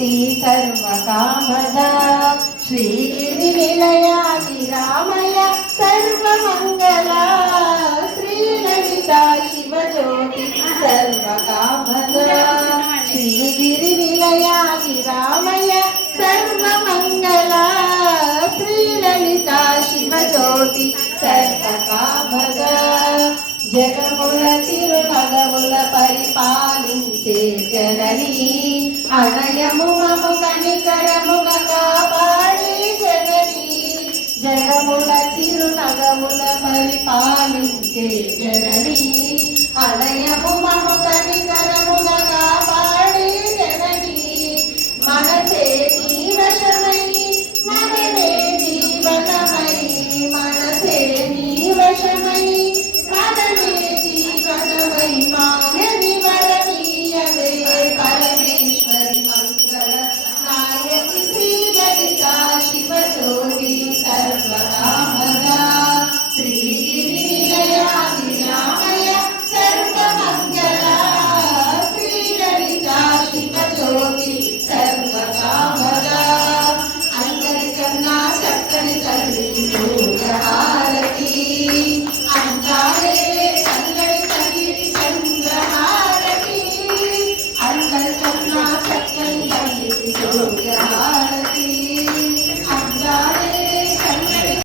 జ్యోతి సర్వకామదా శ్రీగిరి నిలయాది రామయ సర్వమంగళా శ్రీలలితా శివజ్యోతి సర్వకామదా శ్రీగిరి నిలయాది రామయ సర్వమంగళా శ్రీలలితా శివజ్యోతి సర్వకామదా జగముల చిరునగముల పరిపాలించే జనని అనయము మము కనికరముగా కాపాడే జనని జగముల చిరునగముల పరిపాలించే జనని అనయము మము కనికరముగా కాపాడే